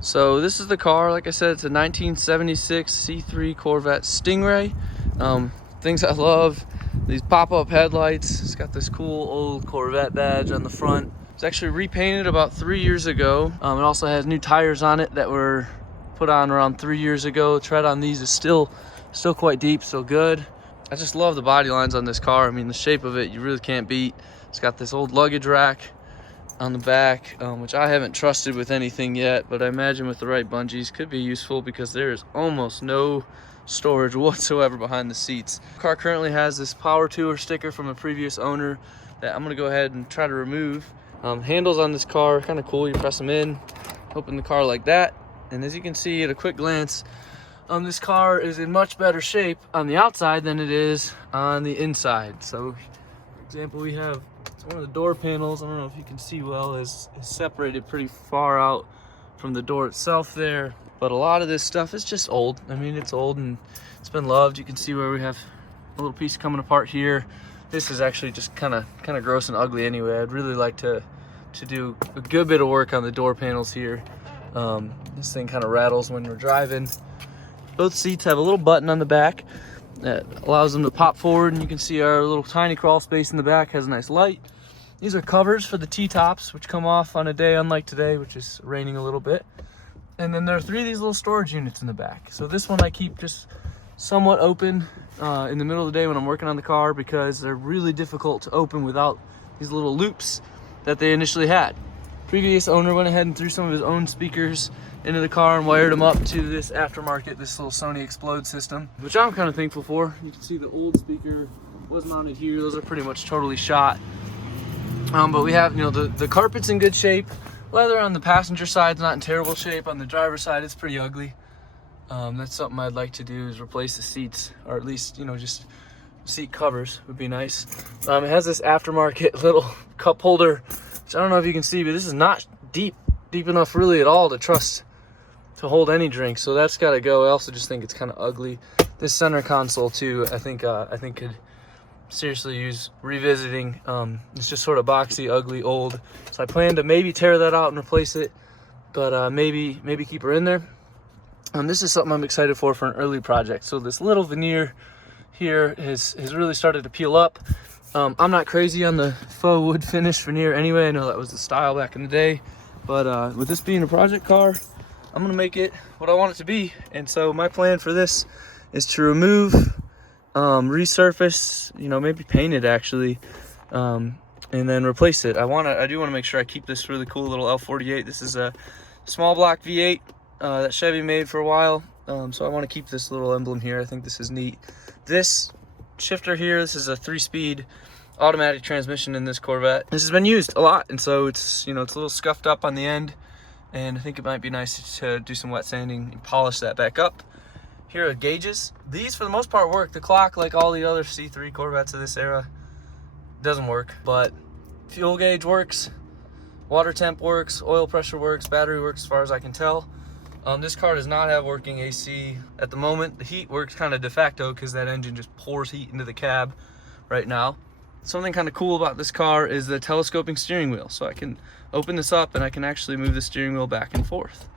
So this is the car. Like I said, it's a 1976 C3 Corvette Stingray. Things I love, these pop-up headlights. It's got this cool old Corvette badge on the front. It's actually repainted about 3 years ago. It also has new tires on it that were put on around 3 years ago. Tread on these is still quite deep, still good. I just love the body lines on this car. I mean, the shape of it you really can't beat. It's got this old luggage rack on the back, which I haven't trusted with anything yet, but I imagine with the right bungees could be useful because there is almost no storage whatsoever behind the seats. The car currently has this power tour sticker from a previous owner that I'm gonna go ahead and try to remove. Handles on this car are kind of cool. You press them in, open the car like that, and as you can see at a quick glance, this car is in much better shape on the outside than it is on the inside. So for example, we have one of the door panels, I don't know if you can see well, is separated pretty far out from the door itself there. But a lot of this stuff is just old. I mean, it's old and it's been loved. You can see where we have a little piece coming apart here. This is actually just kind of gross and ugly anyway. I'd really like to do a good bit of work on the door panels here. This thing kind of rattles when we're driving. Both seats have a little button on the back that allows them to pop forward, and you can see our little tiny crawl space in the back has a nice light. These are covers for the T-tops, which come off on a day unlike today, which is raining a little bit. And then there are 3 of these little storage units in the back. So this one I keep just somewhat open in the middle of the day when I'm working on the car, because they're really difficult to open without these little loops that they initially had. Previous owner went ahead and threw some of his own speakers into the car and wired them up to this aftermarket, this little Sony Explode system, which I'm kind of thankful for. You can see the old speaker was mounted here. Those are pretty much totally shot. But we have, the carpet's in good shape. Leather on the passenger side is not in terrible shape. On the driver's side, it's pretty ugly. That's something I'd like to do, is replace the seats, or at least, just seat covers would be nice. It has this aftermarket little cup holder, which I don't know if you can see, but this is not deep enough really at all to trust to hold any drink, so that's got to go. I also just think it's kind of ugly. This center console too, I think could seriously use revisiting. It's just sort of boxy, ugly, old. So I plan to maybe tear that out and replace it, but maybe keep her in there. This is something I'm excited for an early project. So this little veneer here has really started to peel up. I'm not crazy on the faux wood finish veneer anyway. I know that was the style back in the day, but with this being a project car, I'm gonna make it what I want it to be. And so my plan for this is to remove, resurface, maybe paint it actually, and then replace it. I do want to make sure I keep this really cool little L48. This is a small block V8 that Chevy made for a while. So I want to keep this little emblem here. I think this is neat. This shifter here, this is a 3-speed automatic transmission in this Corvette. This has been used a lot, and so it's it's a little scuffed up on the end, and I think it might be nice to do some wet sanding and polish that back up. Here are gauges. These for the most part work. The clock, like all the other C3 Corvettes of this era, doesn't work, but fuel gauge works, water temp works, oil pressure works, battery works as far as I can tell. This car does not have working AC at the moment. The heat works kind of de facto because that engine just pours heat into the cab right now. Something kind of cool about this car is the telescoping steering wheel. So I can open this up and I can actually move the steering wheel back and forth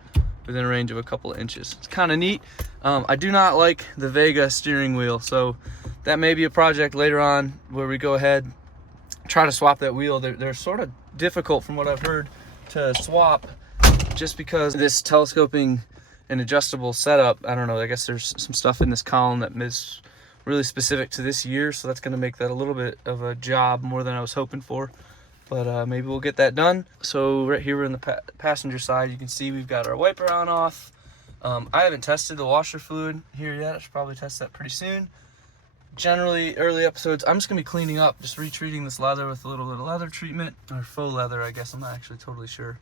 within a range of a couple of inches. It's kind of neat. I do not like the Vega steering wheel, so that may be a project later on where we go ahead, try to swap that wheel. They're sort of difficult from what I've heard to swap, just because this telescoping and adjustable setup, I don't know, I guess there's some stuff in this column that is really specific to this year, so that's going to make that a little bit of a job more than I was hoping for, but maybe we'll get that done. So right here we're in the passenger side. You can see we've got our wiper on off. I haven't tested the washer fluid here yet. I should probably test that pretty soon. Generally, early episodes, I'm just going to be cleaning up, just retreating this leather with a little bit of leather treatment, or faux leather, I guess. I'm not actually totally sure.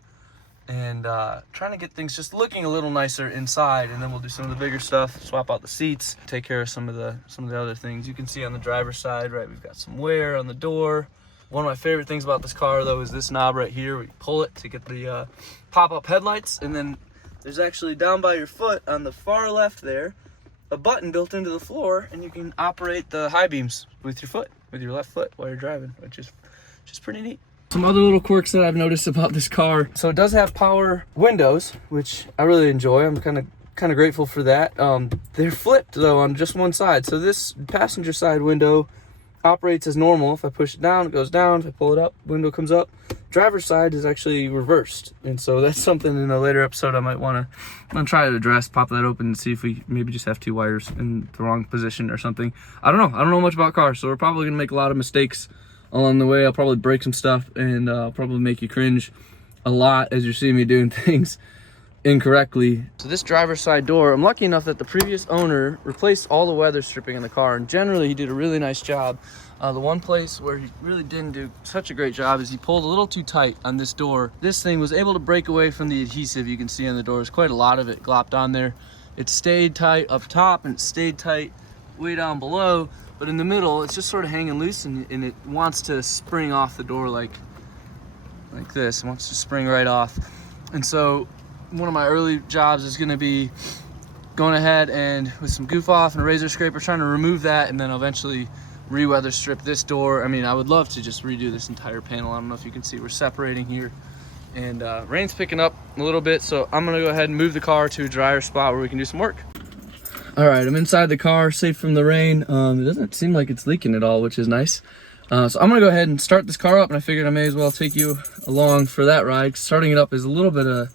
And trying to get things just looking a little nicer inside, and then we'll do some of the bigger stuff, swap out the seats, take care of some of the other things. You can see on the driver's side, right, we've got some wear on the door. One of my favorite things about this car though is this knob right here. We pull it to get the pop-up headlights, and then there's actually down by your foot on the far left there a button built into the floor, and you can operate the high beams with your foot, with your left foot while you're driving, which is pretty neat. Some other little quirks that I've noticed about this car. So it does have power windows, which I really enjoy. I'm kind of grateful for that. They're flipped though on just one side. So this passenger side window operates as normal. If I push it down, it goes down. If I pull it up, window comes up. Driver's side is actually reversed. And so that's something in a later episode I might want to try to address, pop that open and see if we maybe just have two wires in the wrong position or something. I don't know much about cars, so we're probably gonna make a lot of mistakes along the way. I'll probably break some stuff and probably make you cringe a lot as you're seeing me doing things incorrectly. So this driver's side door, I'm lucky enough that the previous owner replaced all the weather stripping in the car, and generally he did a really nice job. The one place where he really didn't do such a great job is he pulled a little too tight on this door. This thing was able to break away from the adhesive you can see on the doors. Quite a lot of it glopped on there. It stayed tight up top and it stayed tight way down below, but in the middle it's just sort of hanging loose, and it wants to spring off the door like this. It wants to spring right off. And so one of my early jobs is going to be going ahead and with some goof off and a razor scraper trying to remove that, and then eventually re-weather strip this door. I mean, I would love to just redo this entire panel. I don't know if you can see we're separating here, and rain's picking up a little bit, so I'm gonna go ahead and move the car to a drier spot where we can do some work. All right, I'm inside the car, safe from the rain. It doesn't seem like it's leaking at all, which is nice. So I'm gonna go ahead and start this car up, and I figured I may as well take you along for that ride. Starting it up is a little bit of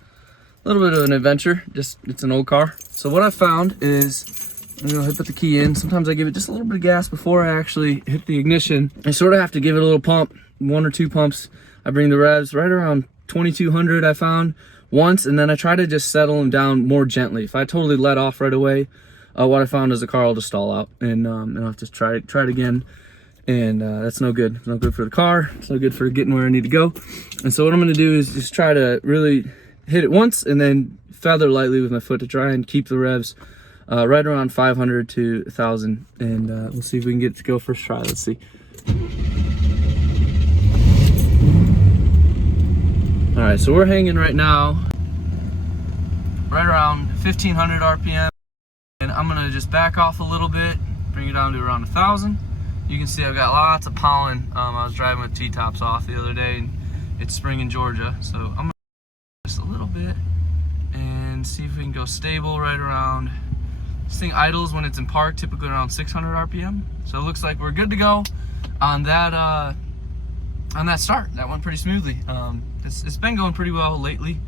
an adventure. Just, it's an old car. So what I found is, I'm gonna put the key in. Sometimes I give it just a little bit of gas before I actually hit the ignition. I sort of have to give it a little pump, 1 or 2 pumps. I bring the revs right around 2200 I found once, and then I try to just settle them down more gently. If I totally let off right away, what I found is the car will just stall out, and I'll have to try it again. And that's no good. It's no good for the car. It's no good for getting where I need to go. And so what I'm gonna do is just try to really hit it once and then feather lightly with my foot to try and keep the revs right around 500 to 1,000, and we'll see if we can get it to go first try. Let's see. All right, so we're hanging right now right around 1,500 RPM, and I'm gonna just back off a little bit, bring it down to around 1,000. You can see I've got lots of pollen. I was driving with T-tops off the other day, and it's spring in Georgia, so I'm gonna just a little bit and see if we can go stable right around. This thing idles when it's in park, typically around 600 RPM. So it looks like we're good to go on that start. That went pretty smoothly. It's been going pretty well lately.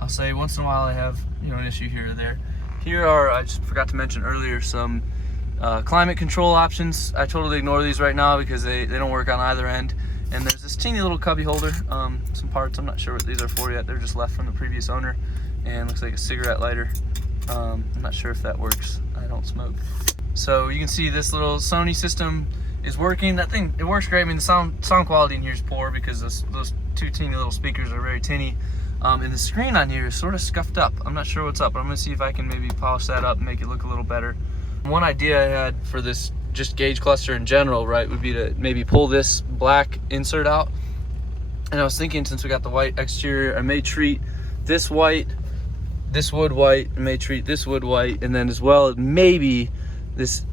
I'll say once in a while I have, an issue here or there. Here are, I just forgot to mention earlier, some climate control options. I totally ignore these right now because they don't work on either end. And there's this teeny little cubby holder, some parts, I'm not sure what these are for yet. They're just left from the previous owner, and looks like a cigarette lighter. I'm not sure if that works. I don't smoke. So you can see this little Sony system is working. That thing, it works great. I mean, the sound quality in here is poor because those two teeny little speakers are very tinny. And the screen on here is sort of scuffed up. I'm not sure what's up, but I'm gonna see if I can maybe polish that up and make it look a little better. One idea I had for this just gauge cluster in general, right, would be to maybe pull this black insert out. And I was thinking, since we got the white exterior, I may treat this white, this wood white, and may treat this wood white, and then as well maybe this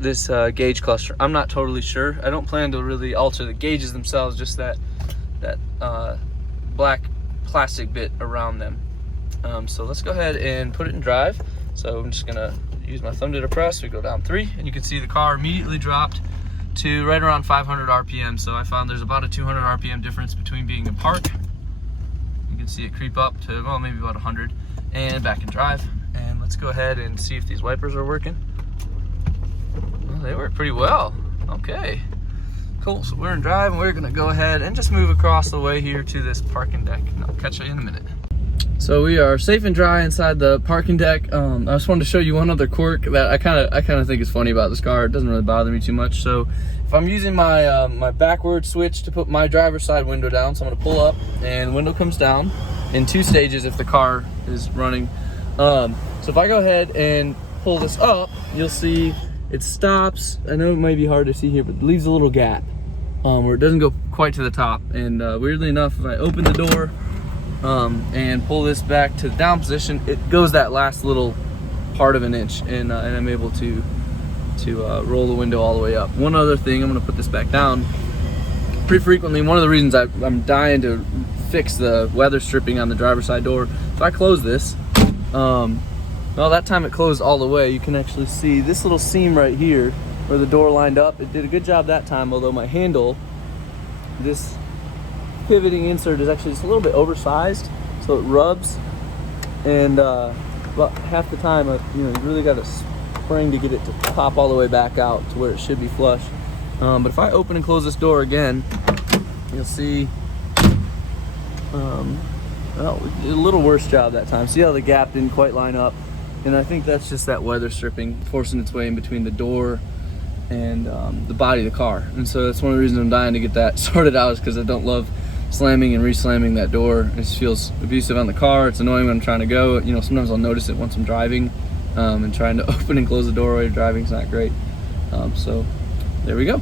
gauge cluster. I'm not totally sure. I don't plan to really alter the gauges themselves, just that black plastic bit around them. So let's go ahead and put it in drive. So I'm just gonna use my thumb to depress. We go down 3, and you can see the car immediately dropped to right around 500 RPM. So I found there's about a 200 RPM difference between being in park. You can see it creep up to, well, maybe about 100, and back in drive. And let's go ahead and see if these wipers are working. Well, they work pretty well. Okay, cool. So we're in drive, and we're gonna go ahead and just move across the way here to this parking deck, and I'll catch you in a minute. So we are safe and dry inside the parking deck. I just wanted to show you one other quirk that I kind of think is funny about this car. It doesn't really bother me too much. So if I'm using my my backward switch to put my driver's side window down, so I'm gonna pull up and the window comes down in 2 stages if the car is running. So if I go ahead and pull this up, you'll see it stops. I know it might be hard to see here, but it leaves a little gap where it doesn't go quite to the top. And weirdly enough, if I open the door and pull this back to the down position, it goes that last little part of an inch, and I'm able to roll the window all the way up. One other thing, I'm gonna put this back down. Pretty frequently, one of the reasons I'm dying to fix the weather stripping on the driver's side door. So I closed this. Well, that time it closed all the way. You can actually see this little seam right here where the door lined up. It did a good job that time, although my handle, this pivoting insert is actually just a little bit oversized, so it rubs, and about half the time, you really got to spring to get it to pop all the way back out to where it should be flush. But if I open and close this door again, you'll see well, a little worse job that time. See how the gap didn't quite line up? And I think that's just that weather stripping forcing its way in between the door and the body of the car. And so that's one of the reasons I'm dying to get that sorted out, is because I don't love slamming and re-slamming that door. It just feels abusive on the car. It's annoying when I'm trying to go. Sometimes I'll notice it once I'm driving, and trying to open and close the door while you're driving is not great. So there we go.